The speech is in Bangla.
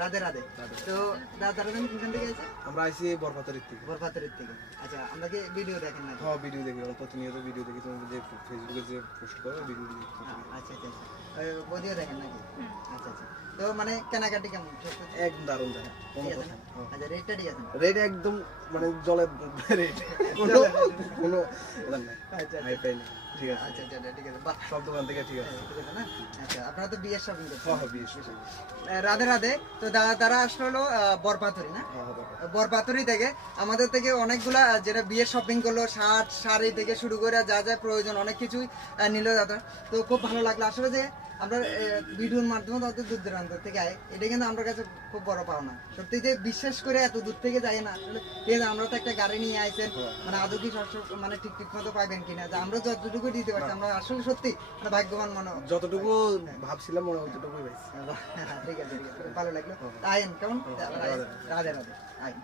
রাধে রাধে। তো দাদারা কোনখান থেকে আছে? আমরা আইছি বরপাতারির থেকে। বরপাতারের থেকে। আচ্ছা, আমরা কি ভিডিও দেখেন নাকি? হ্যাঁ, ভিডিও দেখি, প্রতিনিয়ত ভিডিও দেখি, তুমি যে ফেসবুকে যে পোস্ট করো ভিডিও দেখি। আচ্ছা আচ্ছা, ভিডিও দেখেন নাকি? আচ্ছা আচ্ছা। তো মানে কেনাকাটি কেমন? একদম দারুণ দারুণ, কোনো কথা না। আচ্ছা, রেটটা ঠিক আছে? রেট একদম মানে জলে রেট, কোনো কোনো ওটা নাই। আচ্ছা হাই ফাই নেই। ঠিক আছে, আচ্ছা আচ্ছা, ঠিক আছে। বাহ, সব দোকান থেকে ঠিক আছে। ঠিক আছে না? আচ্ছা, আপনারা তো বিয়ের শপিং করছেন? হ্যাঁ হ্যাঁ, বিশ। রাধে রাধে। তো তারা আসলে হলো বরপাতুরি না? হ্যাঁ হ্যাঁ, বরপাতুরি থেকে আমাদের থেকে অনেকগুলা যেটা বিয়ের শপিং করলো, শার্ট শাড়ি থেকে শুরু করে যা যা প্রয়োজন অনেক কিছুই নিল দাদা। তো খুব ভালো লাগলো আসলে যে আমরা ভিডিওর মাধ্যমে তাদের দূর দূরান্ত থেকে আয়, এটা কিন্তু আমার কাছে খুব বড় পাওনা। সত্যি যে বিশ্বাস করে এত দূর থেকে যাই না আসলে, ঠিক আছে, আমরা তো একটা গাড়ি নিয়ে আইছেন, মানে আদৌ কি মানে ঠিক ঠিক মতো পাইবেন কিনা, যে আমরা যতটুকু দিতে পারছি আমরা আসলে সত্যি মানে ভাগ্যবান মনে হয়। যতটুকু ভাবছিলাম মনে হয় ততটুকুই পাইছি। ঠিক আছে ঠিক আছে, ভালো লাগলো। আইন কেমন? রাধে রাধে। আইন।